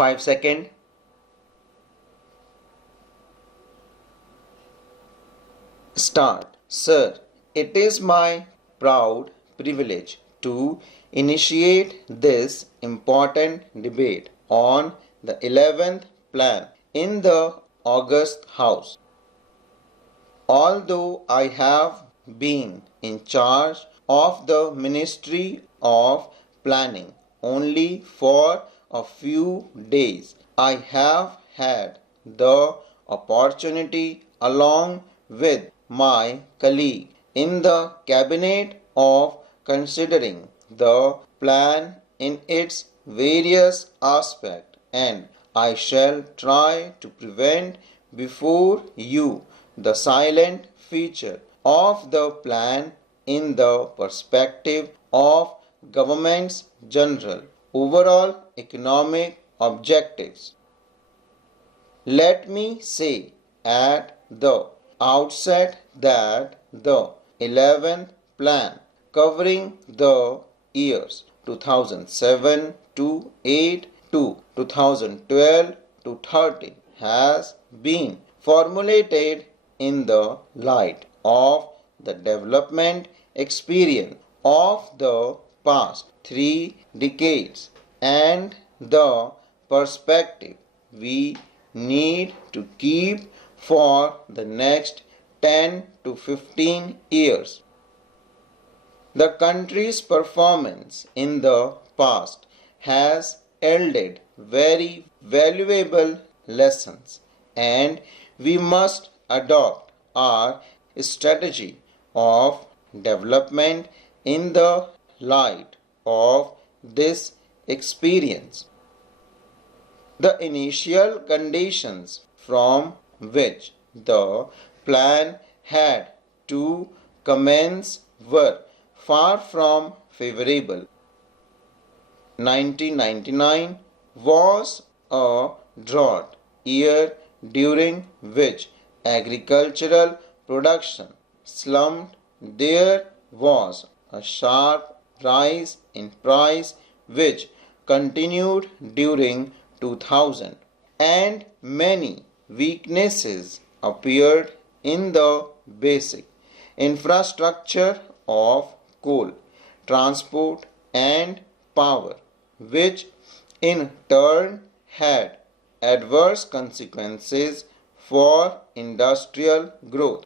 5 seconds. Start. Sir, it is my proud privilege to initiate this important debate on the 11th plan in the August House. Although I have been in charge of the Ministry of Planning only for a few days, I have had the opportunity along with my colleague in the cabinet of considering the plan in its various aspects, and I shall try to present before you the silent feature of the plan in the perspective of government's general overall economic objectives. Let me say at the outset that the 11th plan, covering the years 2007 to 8 to 2012 to 13, has been formulated in the light of the development experience of the past 3 decades and the perspective we need to keep for the next 10 to 15 years. The country's performance in the past has yielded very valuable lessons, and we must adopt our strategy of development in the light of this experience. The initial conditions from which the plan had to commence were far from favorable. 1999 was a drought year during which agricultural production slumped. There was a sharp rise in price which continued during 2000, and many weaknesses appeared in the basic infrastructure of coal, transport and power, which in turn had adverse consequences for industrial growth.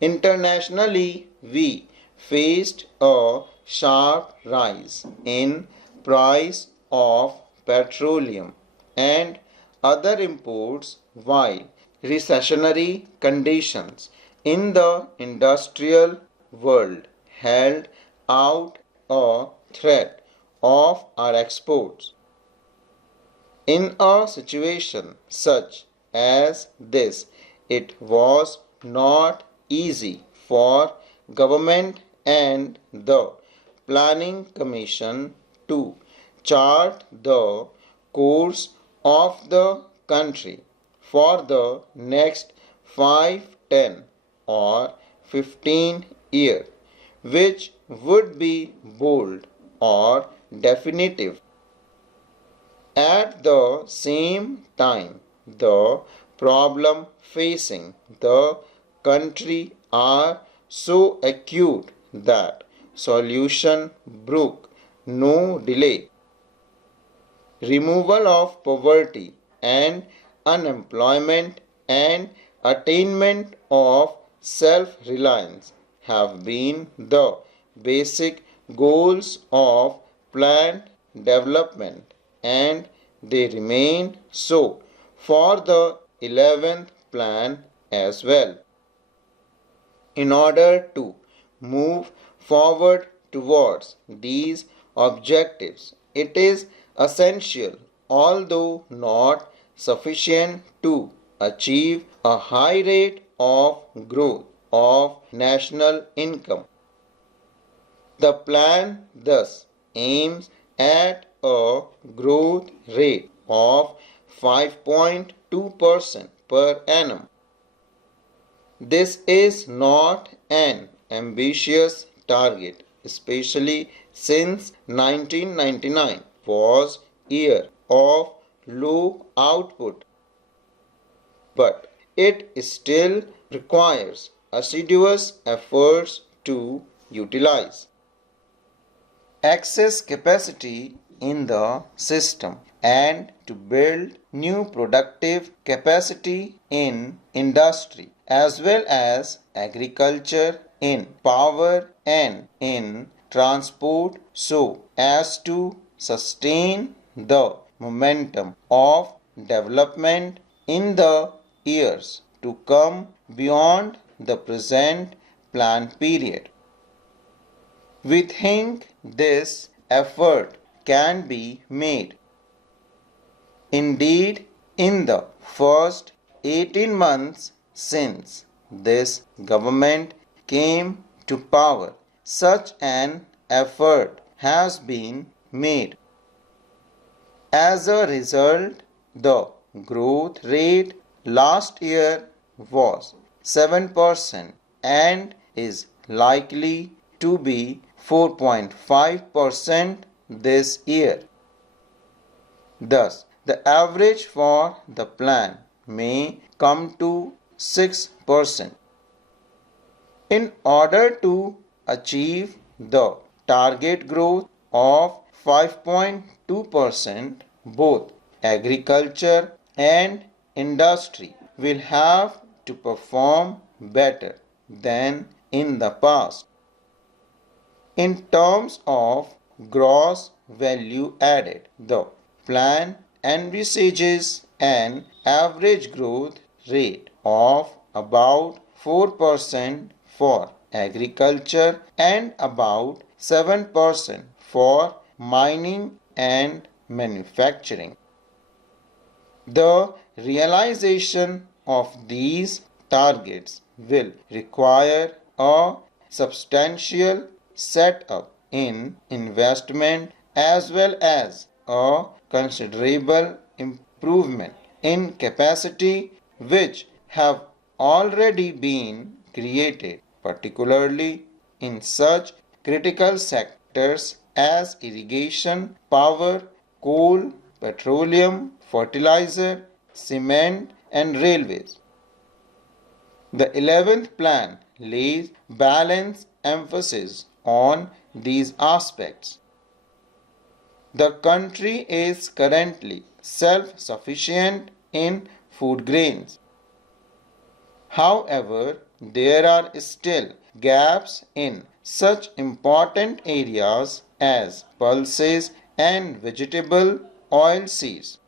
Internationally, we faced a sharp rise in price of petroleum and other imports, while recessionary conditions in the industrial world held out a threat of our exports. In a situation such as this, it was not easy for government and the Planning Commission to chart the course of the country for the next 5, 10 or 15 years, which would be bold or definitive. At the same time, the problem facing the country are so acute that solution brook no delay. Removal of poverty and unemployment and attainment of self-reliance have been the basic goals of planned development, and they remain so for the 11th plan as well. In order to move forward towards these objectives, it is essential, although not sufficient, to achieve a high rate of growth of national income. The plan thus aims at a growth rate of 5.2% per annum. This is not an ambitious target, especially since 1999 was year of low output, but it still requires assiduous efforts to utilize excess capacity in the system and to build new productive capacity in industry as well as agriculture, in power and in transport, so as to sustain the momentum of development in the years to come beyond the present plan period. We think this effort can be made. Indeed, in the first 18 months since this government came to power, such an effort has been made. As a result, the growth rate last year was 7% and is likely to be 4.5% this year. Thus, the average for the plan may come to 6%. In order to achieve the target growth of 5.2%, both agriculture and industry will have to perform better than in the past. In terms of gross value added, the plan envisages an average growth rate of about 4% for agriculture and about 7% for mining and manufacturing. The realization of these targets will require a substantial setup in investment as well as a considerable improvement in capacity which have already been created, particularly in such critical sectors as irrigation, power, coal, petroleum, fertilizer, cement and railways. The 11th plan lays balanced emphasis on these aspects. The country is currently self-sufficient in food grains. However, there are still gaps in such important areas as pulses and vegetable oilseeds.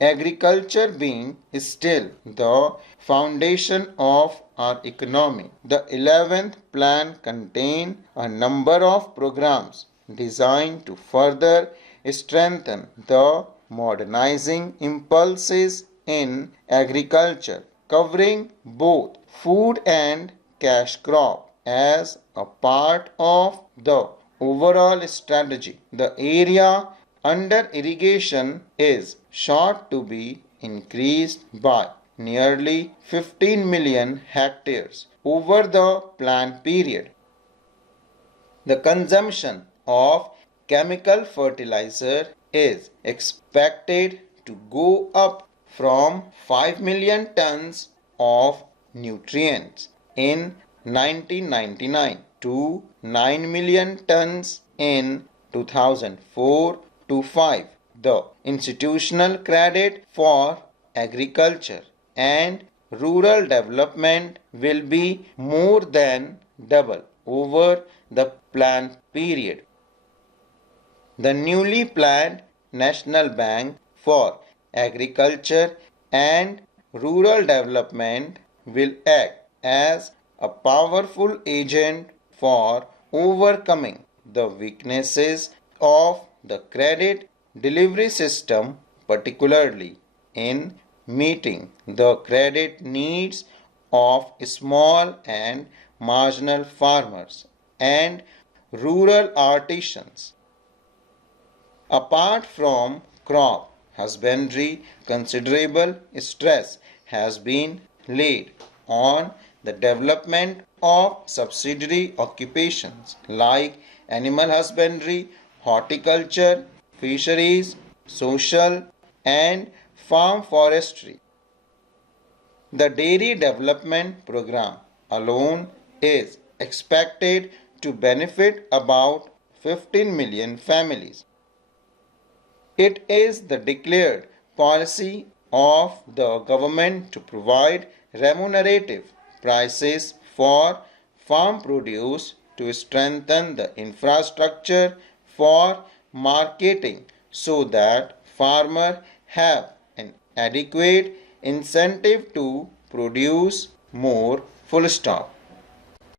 Agriculture being still the foundation of our economy. The 11th plan contains a number of programs designed to further strengthen the modernizing impulses in agriculture, covering both food and cash crop as a part of the overall strategy. The area under irrigation is short to be increased by nearly 15 million hectares over the planned period. The consumption of chemical fertilizer is expected to go up from 5 million tons of nutrients in 1999 to 9 million tons in 2004 to 5. The institutional credit for agriculture and rural development will be more than double over the planned period. The newly planned National Bank for Agriculture and Rural Development will act as a powerful agent for overcoming the weaknesses of the credit delivery system, particularly in meeting the credit needs of small and marginal farmers and rural artisans. Apart from crop husbandry, considerable stress has been laid on the development of subsidiary occupations like animal husbandry, horticulture, fisheries, social, and farm forestry. The Dairy Development Program alone is expected to benefit about 15 million families. It is the declared policy of the government to provide remunerative prices for farm produce to strengthen the infrastructure for marketing so that farmers have an adequate incentive to produce more. Full stop.